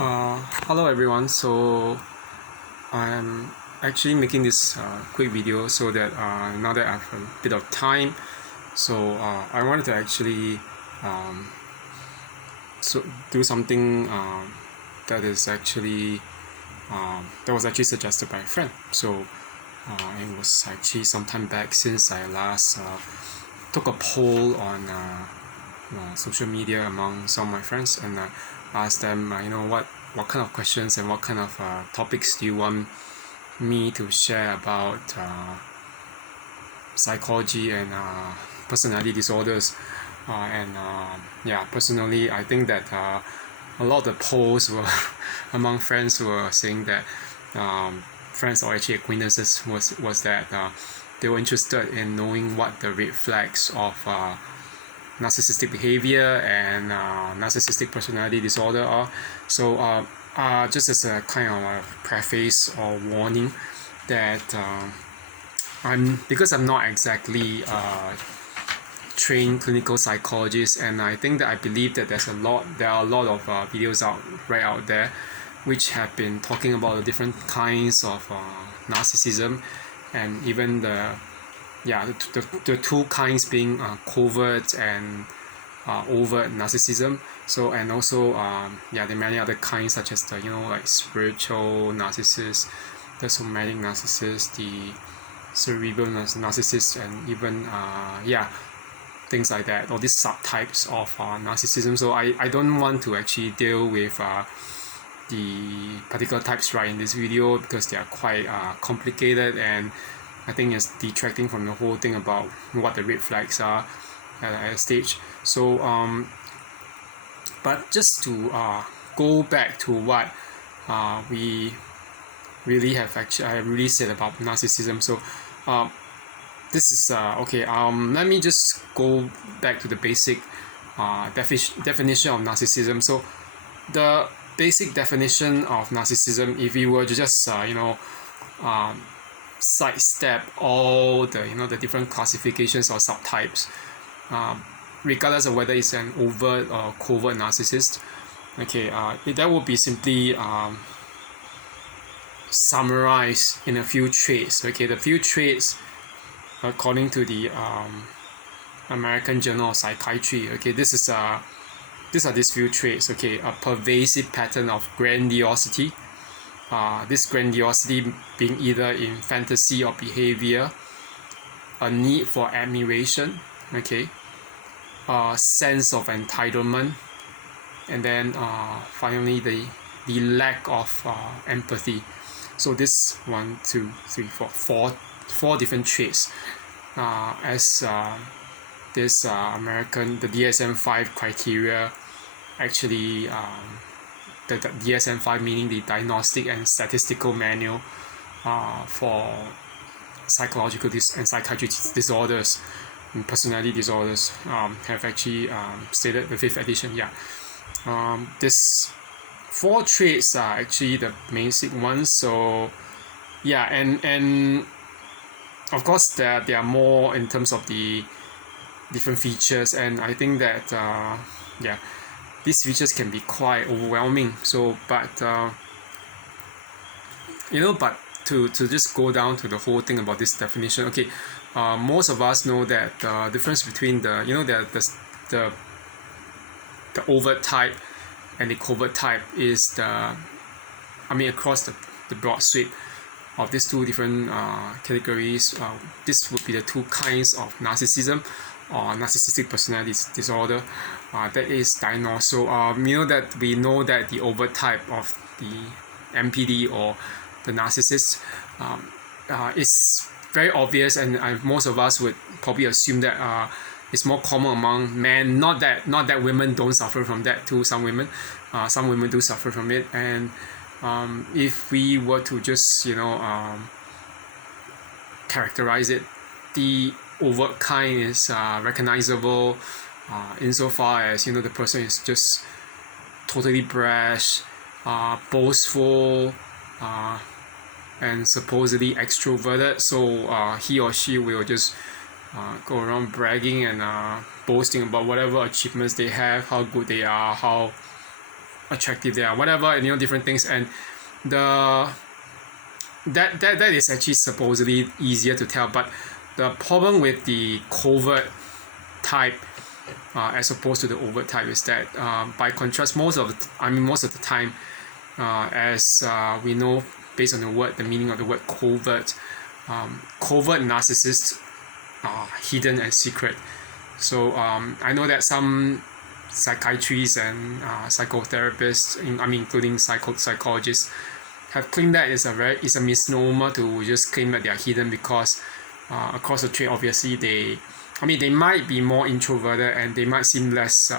Hello everyone. So I'm actually making this quick video so that now that I have a bit of time, so I wanted to actually um, do something that is actually that was actually suggested by a friend. So it was actually some time back since I last took a poll on social media among some of my friends, and asked them, what kind of questions and what kind of topics do you want me to share about psychology and personality disorders. Personally, I think that a lot of the polls were among friends were saying that friends or actually acquaintances was that they were interested in knowing what the red flags of narcissistic behavior and narcissistic personality disorder are. So just as a kind of preface or warning that because I'm not exactly trained clinical psychologist, and I think that I believe that there are a lot of videos out there which have been talking about the different kinds of narcissism, and even the two kinds being covert and overt narcissism. So, and also there are many other kinds, such as the like spiritual narcissist, the somatic narcissist, the cerebral narcissist, and even things like that, or these subtypes of narcissism. So I don't want to actually deal with the particular types right in this video, because they are quite complicated, and I think it's detracting from the whole thing about what the red flags are at a stage. So but just to go back to what we really have actually I really said about narcissism. So this is okay. Let me just go back to the basic definition of narcissism. So the basic definition of narcissism, if you were to just sidestep all the the different classifications or subtypes, regardless of whether it's an overt or covert narcissist, okay, that would be simply summarized in a few traits. Okay, the few traits, according to the American Journal of Psychiatry. Okay, these are these few traits. Okay, a pervasive pattern of grandiosity. This grandiosity being either in fantasy or behavior, a need for admiration, okay, a sense of entitlement, and then finally the lack of empathy. So this 1, 2, 3, 4 different traits as this the DSM-5 criteria actually the DSM-5 meaning the Diagnostic and Statistical Manual for psychological and psychiatric disorders and personality disorders have actually stated, the 5th edition. This 4 traits are actually the basic ones. So and of course there are more in terms of the different features, and I think that these features can be quite overwhelming. So but but to just go down to the whole thing about this definition. Okay, most of us know that the difference between the the overt type and the covert type is across the broad sweep of these two different categories. This would be the two kinds of narcissism or narcissistic personality disorder that is diagnosed. So that we know that the overt type of the NPD or the narcissist is very obvious, and most of us would probably assume that it's more common among men. Not that women don't suffer from that too. Some women do suffer from it, and if we were to just characterize it, the overt kind is recognizable insofar as the person is just totally brash, boastful, and supposedly extroverted. So he or she will just go around bragging and boasting about whatever achievements they have, how good they are, how attractive they are, whatever, you know, different things. And that is actually supposedly easier to tell. But the problem with the covert type as opposed to the overt type is that by contrast, most of the time, as we know based on the meaning of the word covert, covert narcissists are hidden and secret. So I know that some psychiatrists and psychotherapists, including psychologists, have claimed that it's a misnomer to just claim that they are hidden, because across the trait, obviously they might be more introverted and they might seem less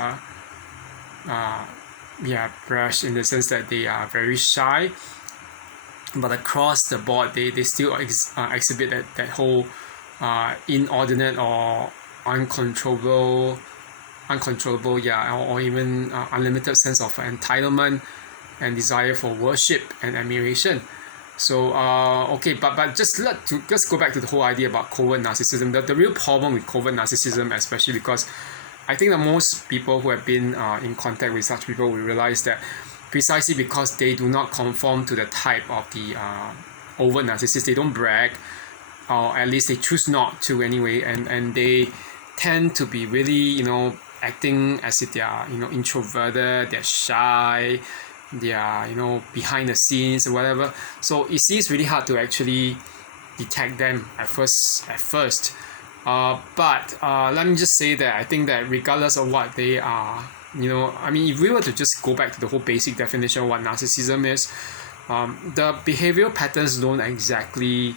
brash, in the sense that they are very shy, but across the board they still exhibit that whole inordinate or uncontrollable or even unlimited sense of entitlement and desire for worship and admiration. So but just go back to the whole idea about covert narcissism. The real problem with covert narcissism, especially because I think that most people who have been in contact with such people will realize that precisely because they do not conform to the type of the overt narcissist, they don't brag, or at least they choose not to anyway, and they tend to be really, you know, acting as if they are, you know, introverted, they're shy, they are, you know, behind the scenes or whatever. So it seems really hard to actually detect them at first. But let me just say that I think that regardless of what they are, you know, if we were to just go back to the whole basic definition of what narcissism is, the behavioral patterns don't exactly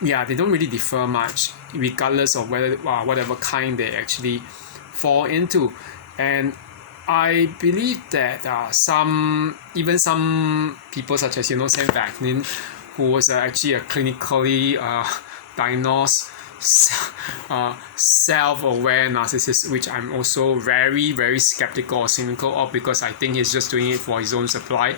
they don't really differ much, regardless of whether whatever kind they actually fall into. And I believe that some people, such as, Sam Vaknin, who was actually a clinically diagnosed self-aware narcissist, which I'm also very, very skeptical or cynical of, because I think he's just doing it for his own supply.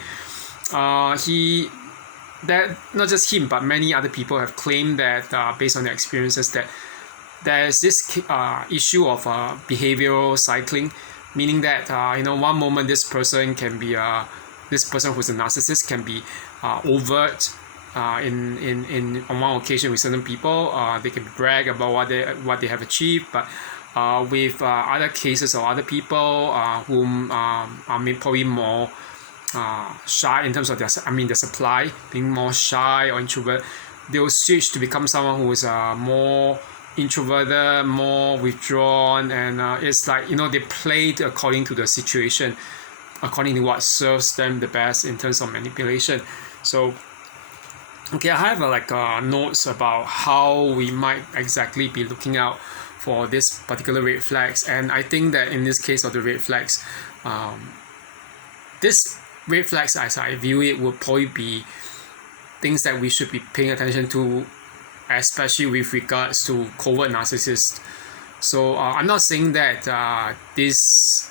That not just him, but many other people have claimed that based on their experiences, that there's this issue of behavioral cycling, meaning that one moment this person who's a narcissist can be overt in on one occasion with certain people. They can brag about what they have achieved, but with other cases or other people whom are probably more shy in terms of their supply, being more shy or introvert, they will switch to become someone who is more introverted, more withdrawn, and it's like, they played according to the situation, according to what serves them the best in terms of manipulation. So I have notes about how we might exactly be looking out for this particular red flags. And I think that in this case of the red flags, this red flags, as I view it, would probably be things that we should be paying attention to, especially with regards to covert narcissists. So I'm not saying that these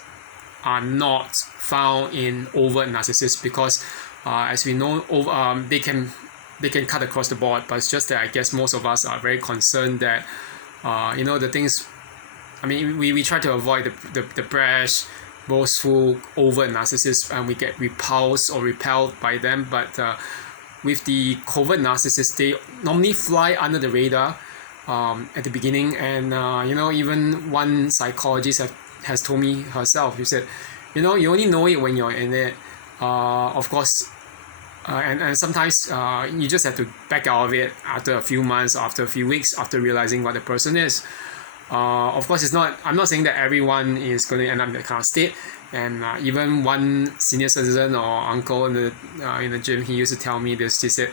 are not found in overt narcissists, because as we know, they can cut across the board, but it's just that I guess most of us are very concerned that the things, we try to avoid the brash, boastful, overt narcissists, and we get repulsed or repelled by them. But with the covert narcissists, they normally fly under the radar at the beginning. And even one psychologist has told me herself, she said, you only know it when you're in it. Of course, and sometimes you just have to back out of it after a few months, after a few weeks, after realizing what the person is. Of course, I'm not saying that everyone is going to end up in that kind of state. And even one senior citizen or uncle in the gym, he used to tell me this. He said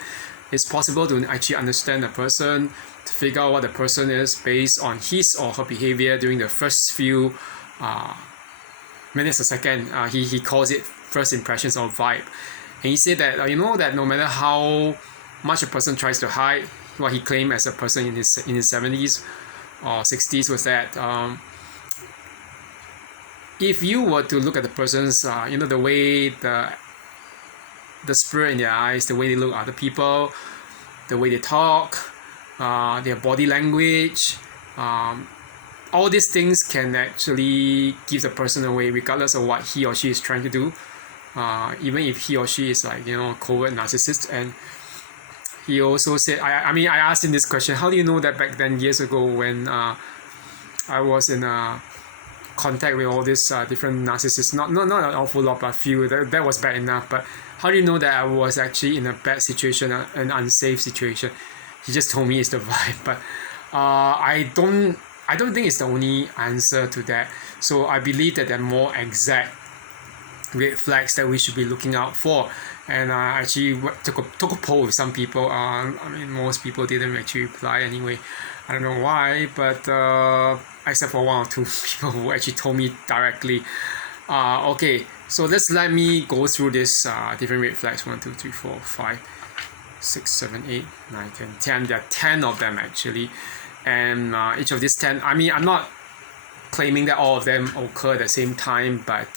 it's possible to actually understand a person, to figure out what the person is based on his or her behavior during the first few minutes a second. He calls it first impressions or vibe. And he said that that no matter how much a person tries to hide what he claimed as a person in his 70s or 60s was that if you were to look at the person's the way the spirit in their eyes, the way they look at other people, the way they talk, their body language, all all these things can actually give the person away regardless of what he or she is trying to do, even if he or she is like, you know, covert narcissist. And he also said, I mean, I asked him this question: how do you know that back then, years ago, when I was in contact with all these different narcissists, not an awful lot, but few, that was bad enough, but how do you know that I was actually in a bad situation, an unsafe situation? He just told me it's the vibe, but I don't think it's the only answer to that. So I believe that there are more exact red flags that we should be looking out for. And I actually took a poll with some people. I mean, most people didn't actually reply anyway. I don't know why, but except for one or two people who actually told me directly. Okay, so let me go through this different red flags. 1, 2, 3, 4, 5, 6, 7, 8, 9, 10, 10. There are 10 of them actually. And each of these 10, I mean, I'm not claiming that all of them occur at the same time, but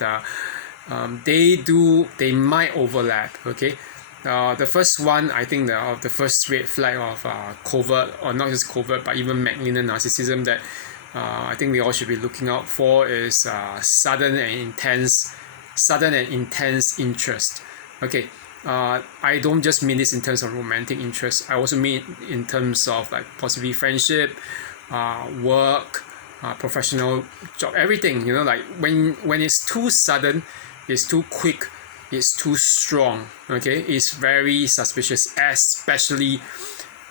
they might overlap. Okay, the first one, I think the first red flag of covert, or not just covert, but even malignant narcissism that I think we all should be looking out for is sudden and intense interest. Okay, I don't just mean this in terms of romantic interest. I also mean in terms of like possibly friendship, work, professional job, everything. You know, like when it's too sudden, it's too quick, it's too strong. Okay, it's very suspicious, especially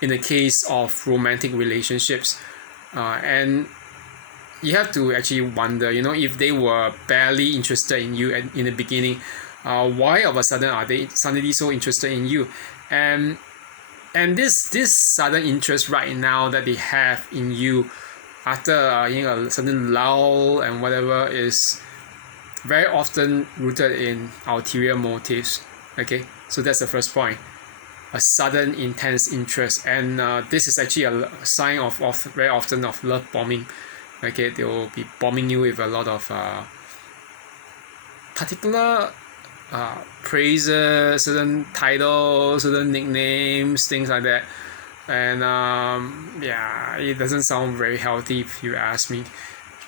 in the case of romantic relationships, and you have to actually wonder, you know, if they were barely interested in you in the beginning, why all of a sudden are they suddenly so interested in you? And this sudden interest right now that they have in you after you know, a sudden lull and whatever is very often rooted in ulterior motives. Okay, so that's the first point. A sudden intense interest, and this is actually a sign of very often of love bombing. Okay, they will be bombing you with a lot of particular praises, certain titles, certain nicknames, things like that. And yeah, it doesn't sound very healthy if you ask me.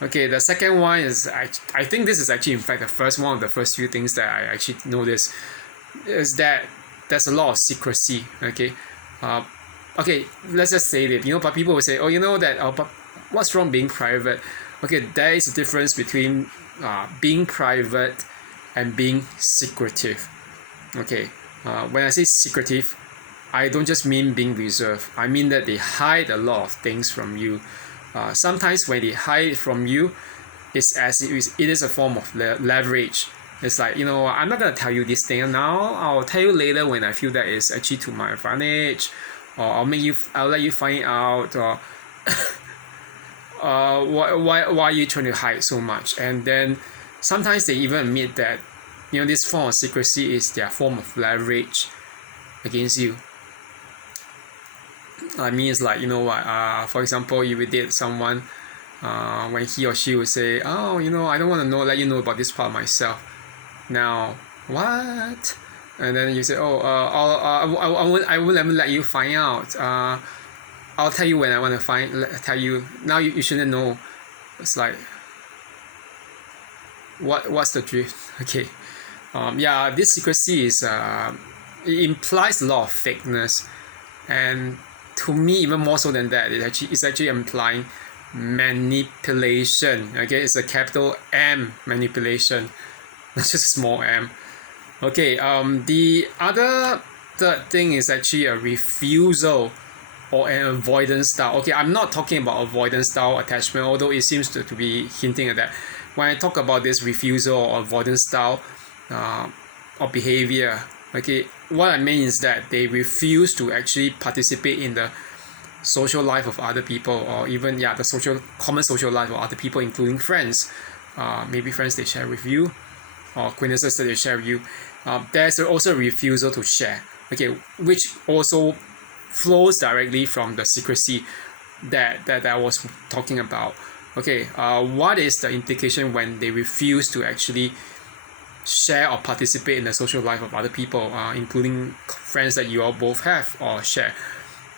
Okay, the second one is, I think this is actually in fact the first one of the first few things that I actually noticed, is that there's a lot of secrecy. Okay, okay, let's just say that, you know, but people will say, oh, you know that, but what's wrong being private? Okay, there is a difference between being private and being secretive. Okay, when I say secretive, I don't just mean being reserved. I mean that they hide a lot of things from you. Sometimes when they hide from you, it's as if it is a form of leverage. It's like, you know, I'm not going to tell you this thing now. I'll tell you later when I feel that it's actually to my advantage, or I'll let you find out, or why are you trying to hide so much? And then sometimes they even admit that, you know, this form of secrecy is their form of leverage against you. I mean, it's like, you know what, for example, you would date someone, when he or she would say, oh, you know, I don't want to let you know about this part of myself. Now, what? And then you say, oh, I won't ever let you find out. I'll tell you when I want to tell you. Now you shouldn't know. It's like, what's the drift? Okay, yeah, this secrecy is it implies a lot of fakeness, and to me, even more so than that, it's actually implying manipulation. Okay, it's a capital M, manipulation, not just a small m. Okay, the third thing is actually a refusal or an avoidance style. Okay, I'm not talking about avoidance style attachment, although it seems to be hinting at that. When I talk about this refusal or avoidance style or behavior, okay, what I mean is that they refuse to actually participate in the social life of other people, or even the common social life of other people, including friends, maybe friends they share with you, or acquaintances that they share with you. There's also a refusal to share, okay, which also flows directly from the secrecy that I was talking about. Okay, what is the implication when they refuse to actually share or participate in the social life of other people, including friends that you all both have or share?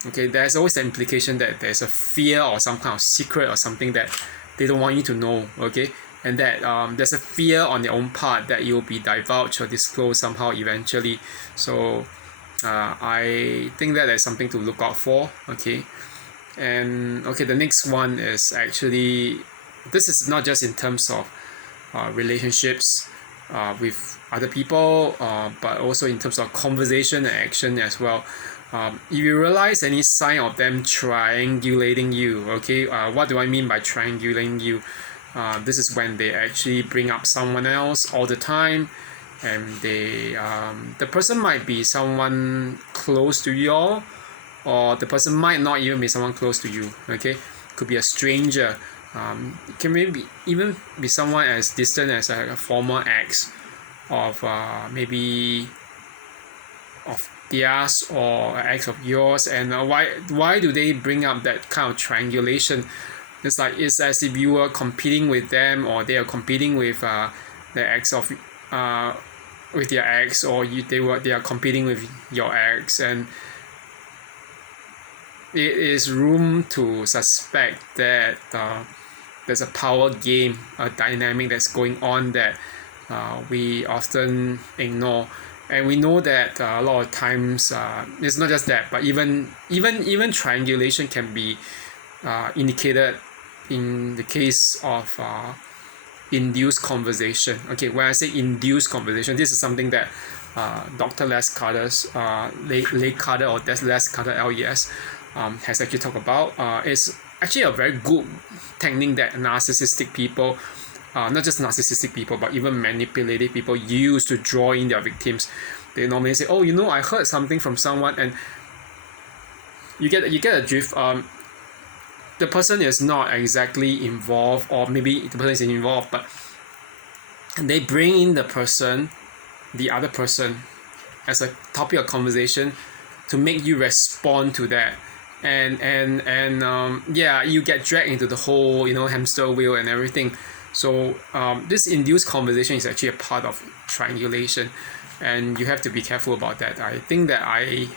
Okay, there's always the implication that there's a fear or some kind of secret or something that they don't want you to know, okay? And that there's a fear on their own part that you'll be divulged or disclosed somehow eventually. So I think that there's something to look out for, okay? And okay, the next one is actually, this is not just in terms of relationships with other people, but also in terms of conversation and action as well. If you realize any sign of them triangulating you, okay, what do I mean by triangulating you? This is when they actually bring up someone else all the time, and they the person might be someone close to you all, or the person might not even be someone close to you, okay? Could be a stranger. It can maybe even be someone as distant as a former ex of maybe of theirs or an ex of yours. And why do they bring up that kind of triangulation? It's like it's as if you were competing with them, or they are competing with the ex of with their ex, or they are competing with your ex, and it is room to suspect that there's a power game, a dynamic that's going on that we often ignore. And we know that a lot of times it's not just that, but even triangulation can be indicated in the case of induced conversation. Okay, when I say induced conversation, this is something that Dr. Les Carter's Les Carter, or Les Carter LES, has actually talked about. It's actually a very good technique that narcissistic people, not just narcissistic people, but even manipulative people use to draw in their victims. They normally say, "Oh, I heard something from someone," and you get a drift. The person is not exactly involved, or maybe the person is involved, but they bring in the other person, as a topic of conversation to make you respond to that. And you get dragged into the whole hamster wheel and everything. So this induced conversation is actually a part of triangulation, and you have to be careful about that. I think that I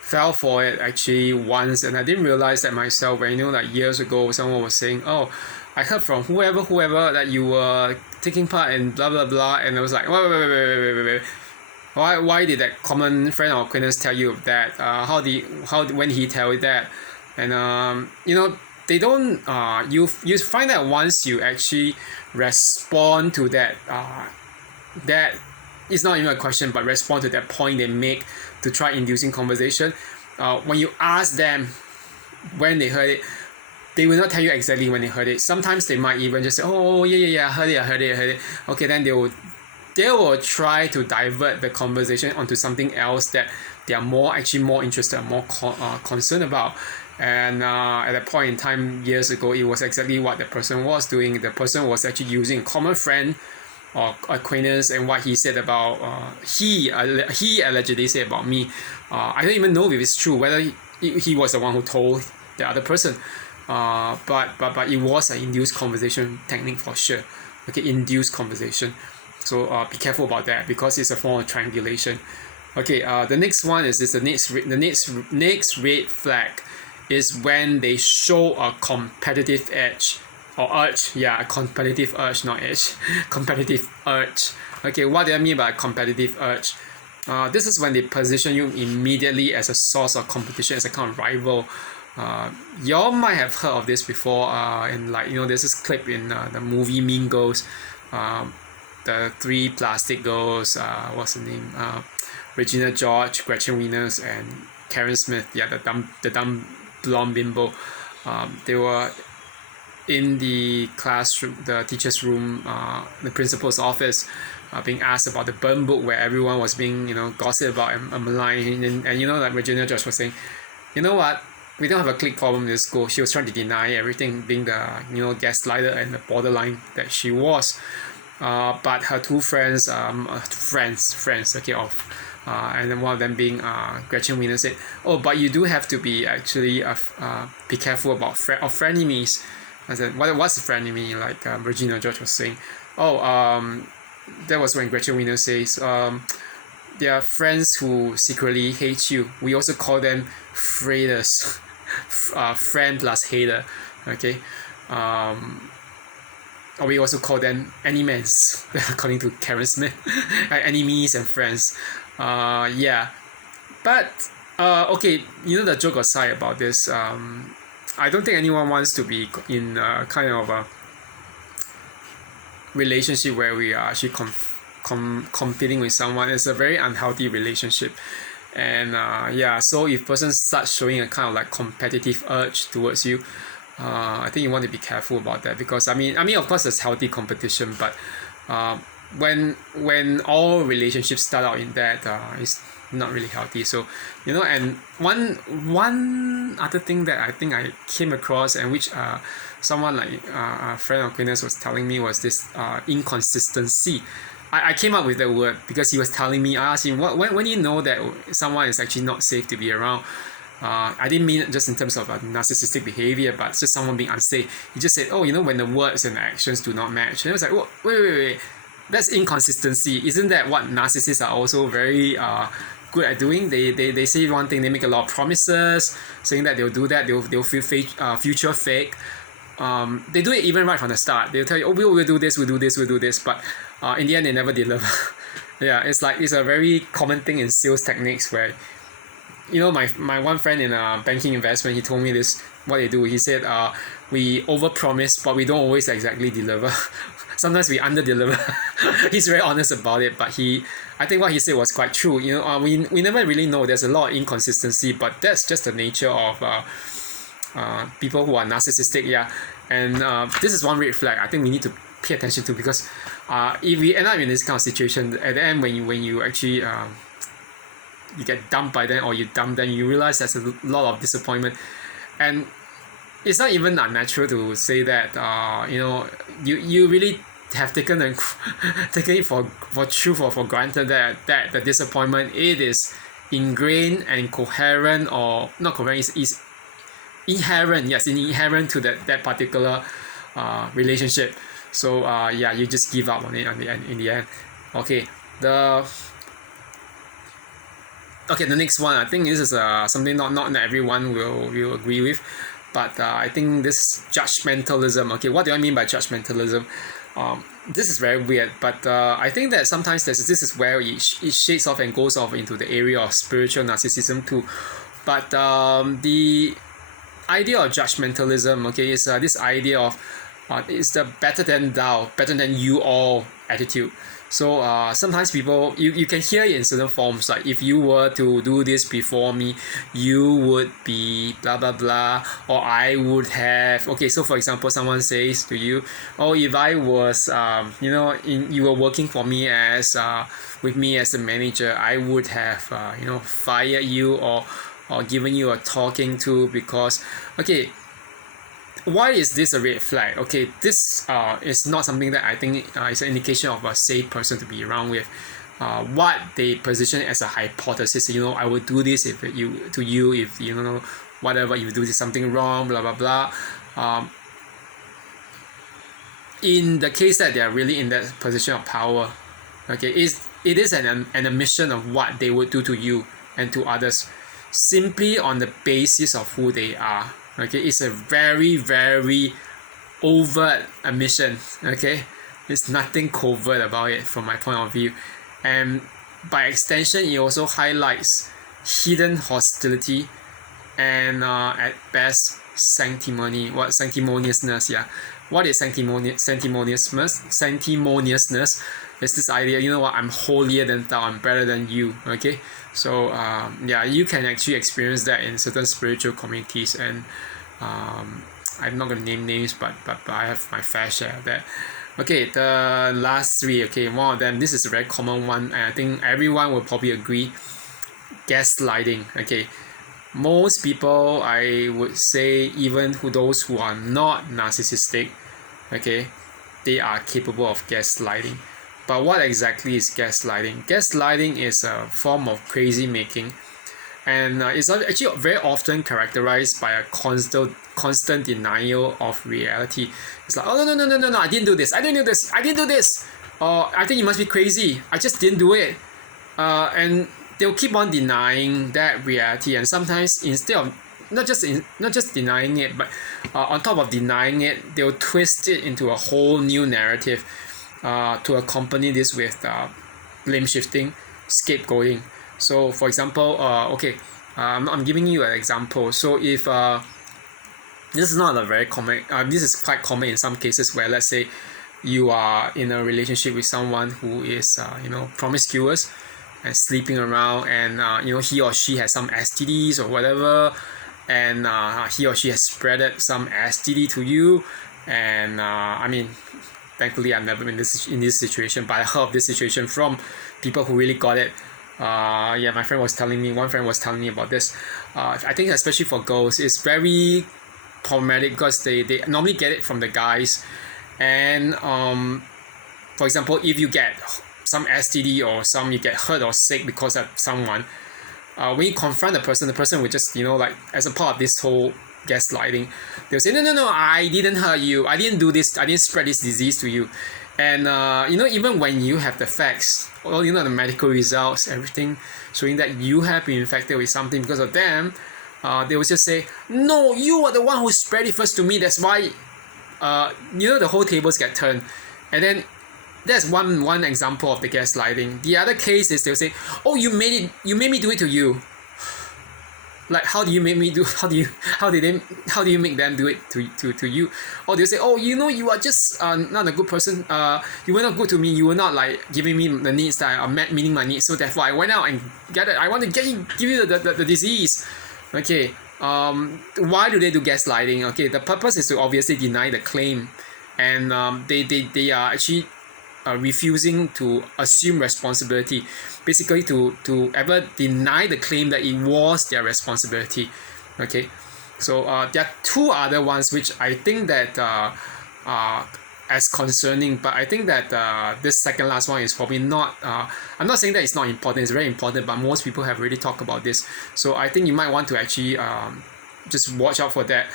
fell for it actually once, and I didn't realize that myself. When like years ago, someone was saying, "Oh, I heard from whoever that you were taking part in blah blah blah," and I was like, wait. Why did that common friend or acquaintance tell you that? When he tell you that? And they don't. You find that once you actually respond to that, that is not even a question, but respond to that point they make to try inducing conversation. When you ask them when they heard it, they will not tell you exactly when they heard it. Sometimes they might even just say, "Oh yeah, I heard it." Okay, then they will try to divert the conversation onto something else that they are more interested, more concerned about. And at that point in time, years ago, it was exactly what the person was doing. The person was actually using a common friend or acquaintance, and what he said about he allegedly said about me. I don't even know if it's true, whether he was the one who told the other person. But it was an induced conversation technique for sure. Okay, induced conversation. So be careful about that, because it's a form of triangulation. Okay, the next one is the next red flag is when they show a competitive edge or urge. Yeah, a competitive urge, not edge. Competitive urge. Okay, what do I mean by competitive urge? This is when they position you immediately as a source of competition, as a kind of rival. Y'all might have heard of this before. And there's this clip in the movie Mean Girls. The three plastic girls, what's her name? Regina George, Gretchen Wieners, and Karen Smith. Yeah, the dumb blonde bimbo. They were in the classroom, the teacher's room, the principal's office, being asked about the burn book, where everyone was being gossip about and maligned. And like Regina George was saying, "You know what? We don't have a clique problem in this school." She was trying to deny everything, being the gaslighter and the borderline that she was. But her two friends, okay, and then one of them being Gretchen Wiener, said, "Oh, but you do have to be actually be careful about frenemies." I said, "What's a frenemy?" Like Regina George was saying. That was when Gretchen Wiener says, "There are friends who secretly hate you. We also call them freighters." Friend plus hater. Okay. or we also call them enemies, according to Karen Smith, like enemies and friends. Yeah, but okay, the joke aside about this, I don't think anyone wants to be in kind of a relationship where we are actually competing with someone. It's a very unhealthy relationship. And yeah, so if person starts showing a kind of like competitive urge towards you, I think you want to be careful about that, because I mean of course there's healthy competition, but when all relationships start out in that, it's not really healthy. So and one other thing that I think I came across, and which someone like a friend of acquaintance was telling me, was this inconsistency. I came up with that word because he was telling me, I asked him, when you know that someone is actually not safe to be around. I didn't mean it just in terms of narcissistic behavior, but just someone being unsafe. He just said, when the words and actions do not match. And I was like, oh, wait. That's inconsistency. Isn't that what narcissists are also very good at doing? They say one thing, they make a lot of promises, saying that they'll do that, they'll future fake. They do it even right from the start. They'll tell you, we'll do this, but in the end they never deliver. Yeah, it's a very common thing in sales techniques where, my one friend in banking investment, he told me this, what they do. He said, we overpromise, but we don't always exactly deliver. Sometimes we under-deliver. He's very honest about it, but I think what he said was quite true. We never really know. There's a lot of inconsistency, but that's just the nature of people who are narcissistic. Yeah, and this is one red flag I think we need to pay attention to, because if we end up in this kind of situation, at the end when you actually you get dumped by them, or you dump them, you realize there's a lot of disappointment. And it's not even unnatural to say that you really have taken it for truth or for granted that the disappointment, it is ingrained and coherent, or not coherent, is inherent. Yes, inherent to that particular relationship. So yeah, you just give up on it in the end. Okay, the next one, I think this is something not everyone will agree with, but I think this judgmentalism. Okay, what do I mean by judgmentalism? This is very weird, but I think that sometimes this is where it shades off and goes off into the area of spiritual narcissism too. But the idea of judgmentalism, okay, is this idea of it's the better than thou, better than you all attitude. So sometimes people, you can hear it in certain forms, like, if you were to do this before me, you would be blah blah blah, or I would have. Okay, so for example, someone says to you, oh, if I was you were working for me as with me as a manager, I would have fired you, or given you a talking to, because okay, why is this a red flag? Okay, this is not something that I think is an indication of a safe person to be around with. What they position as a hypothesis, I would do this if whatever, if you do something wrong, blah blah blah. In the case that they are really in that position of power, okay, it is an admission of what they would do to you and to others, simply on the basis of who they are. Okay, it's a very, very overt admission. Okay, there's nothing covert about it from my point of view, and by extension, it also highlights hidden hostility and at best sanctimoniousness. Yeah, what is sanctimoniousness? Sanctimoniousness is this idea, I'm holier than thou, I'm better than you. Okay, so yeah, you can actually experience that in certain spiritual communities, and I'm not going to name names, but I have my fair share of that. Okay, the last three, okay, one of them, this is a very common one, and I think everyone will probably agree: gaslighting. Okay, most people, I would say, even those who are not narcissistic, okay, they are capable of gaslighting. But what exactly is gaslighting? Gaslighting is a form of crazy making, and it's actually very often characterized by a constant denial of reality. It's like, oh no, I didn't do this, or I think you must be crazy, I just didn't do it. And they'll keep on denying that reality, and sometimes instead of not just denying it, but on top of denying it, they'll twist it into a whole new narrative to accompany this with blame shifting, scapegoating. So for example, I'm giving you an example. So if this is not a very common, this is quite common in some cases where, let's say, you are in a relationship with someone who is promiscuous and sleeping around, and he or she has some STDs or whatever, and he or she has spreaded some STD to you, and I mean, thankfully I've never been in this situation, but I heard of this situation from people who really got it. My friend was telling me, one friend was telling me about this. I think especially for girls, it's very problematic because they normally get it from the guys, and for example, if you get some STD or you get hurt or sick because of someone, when you confront the person will just, like, as a part of this whole gaslighting, they'll say, no, I didn't hurt you, I didn't do this, I didn't spread this disease to you. And even when you have the facts, or the medical results, everything showing that you have been infected with something because of them, they will just say, no, you are the one who spread it first to me, that's why the whole tables get turned. And then that's one example of the gaslighting. The other case is they'll say, oh, you made me do it to you. Like, how do you make me do? How do you make them do it to you? Or they'll say, oh, you are just not a good person. You were not good to me. You were not like giving me the needs that are meeting my needs. So therefore, I went out and get it. I want to give you the disease. Okay. Why do they do gaslighting? Okay, the purpose is to obviously deny the claim, and they are actually refusing to assume responsibility, basically to ever deny the claim that it was their responsibility. Okay, so there are two other ones which I think that are as concerning, but I think that this second last one is probably not, I'm not saying that it's not important, it's very important, but most people have already talked about this, so I think you might want to actually just watch out for that.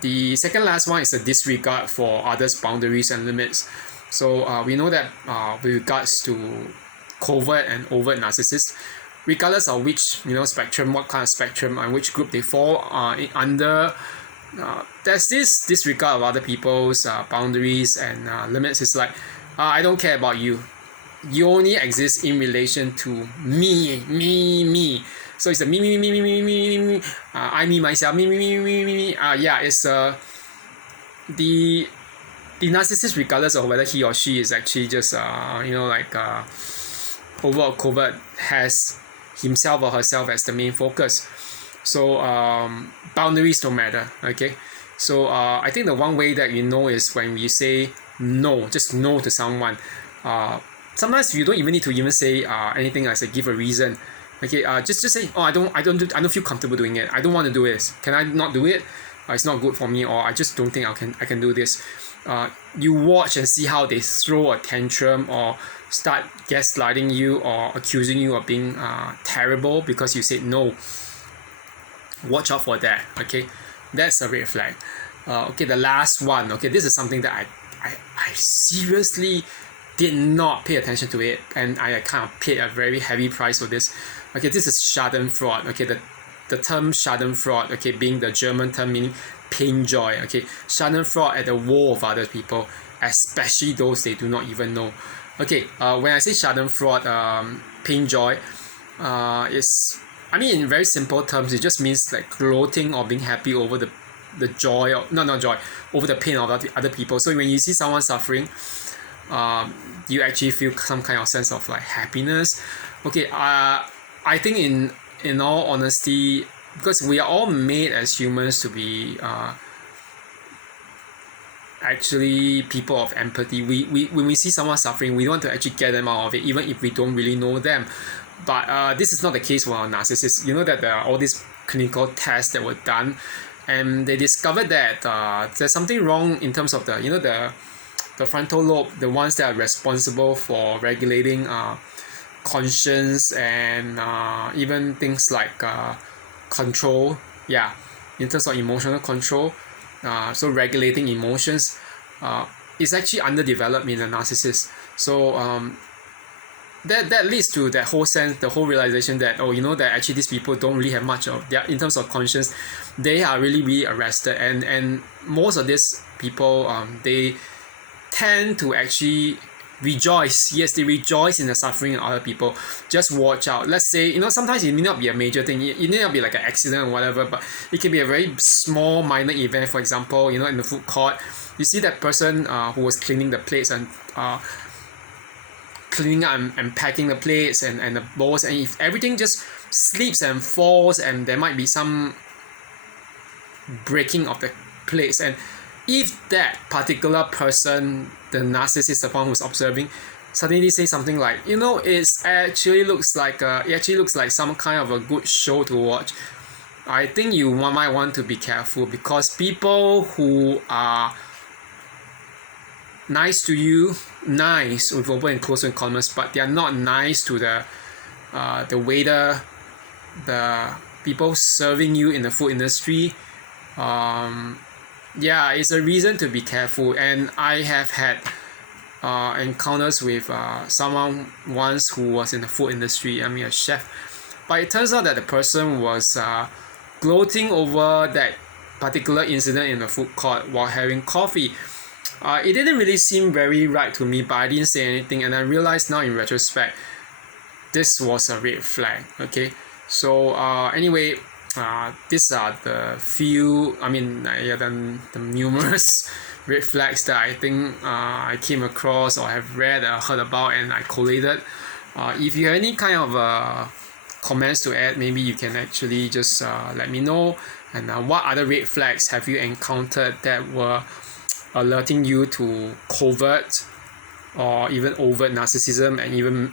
The second last one is the disregard for others' boundaries and limits. So we know that with regards to covert and overt narcissists, regardless of which spectrum, what kind of spectrum and which group they fall under, there's this disregard of other people's boundaries and limits. It's like, I don't care about you. You only exist in relation to me. So it's a me. I, me, myself, me. It's the narcissist, regardless of whether he or she is actually just overt or covert, has himself or herself as the main focus. So boundaries don't matter. Okay, so I think the one way that you know is when we say no, just no to someone. Sometimes you don't even need to even say anything as give a reason. Okay, just say, oh, I don't feel comfortable doing it. I don't want to do this. Can I not do it? It's not good for me, or I just don't think I can do this. You watch and see how they throw a tantrum or start gaslighting you or accusing you of being terrible because you said no. Watch out for that. Okay, that's a red flag. Okay, the last one. Okay, this is something that I seriously did not pay attention to it, and I kind of paid a very heavy price for this. Okay, this is Schadenfreude. Okay, the term Schadenfreude, okay, being the German term meaning pain joy. Okay, Schadenfreude at the woe of other people, especially those they do not even know. Okay, when I say Schadenfreude, pain joy, is, I mean, in very simple terms, it just means like gloating or being happy over the joy, or not joy, over the pain of other people. So when you see someone suffering, you actually feel some kind of sense of like happiness. Okay, I think in all honesty, because we are all made as humans to be actually people of empathy. When we see someone suffering, we want to actually get them out of it, even if we don't really know them. But this is not the case for our narcissists. You know that there are all these clinical tests that were done, and they discovered that there's something wrong in terms of the frontal lobe, the ones that are responsible for regulating conscience and even things like control, in terms of emotional control, so regulating emotions is actually underdeveloped in a narcissist. So that leads to that whole sense, the whole realization that, oh, you know, that actually these people don't really have much of their, in terms of conscience, they are really arrested, and most of these people, they tend to actually rejoice. Yes, they rejoice in the suffering of other people. Just watch out. Let's say, you know, sometimes it may not be a major thing, it may not be like an accident or whatever, but it can be a very small minor event. For example, you know, in the food court, you see that person who was cleaning the plates and cleaning up and packing the plates and the bowls, and if everything just slips and falls, and there might be some breaking of the plates, and if that particular person, the narcissist, the one who's observing, suddenly say something like, you know, it actually looks like some kind of a good show to watch, I think you might want to be careful, because people who are nice to you, nice with open and close commas, but they are not nice to the waiter, the people serving you in the food industry, yeah, it's a reason to be careful. And I have had encounters with someone once who was in the food industry, I mean a chef, but it turns out that the person was gloating over that particular incident in the food court while having coffee. It didn't really seem very right to me, but I didn't say anything, and I realized now in retrospect this was a red flag. Okay, so anyway, these are the few, I mean, the numerous red flags that I think I came across or have read or heard about, and I collated. If you have any kind of comments to add, maybe you can actually just let me know. And what other red flags have you encountered that were alerting you to covert or even overt narcissism, and even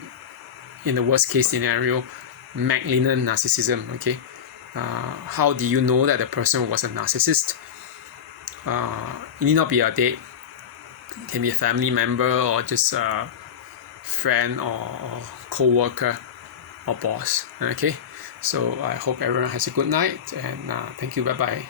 in the worst case scenario, malignant narcissism? Okay, how do you know that the person was a narcissist? It need not be a date, it can be a family member or just a friend or co-worker or boss. Okay, so I hope everyone has a good night, and thank you, bye bye.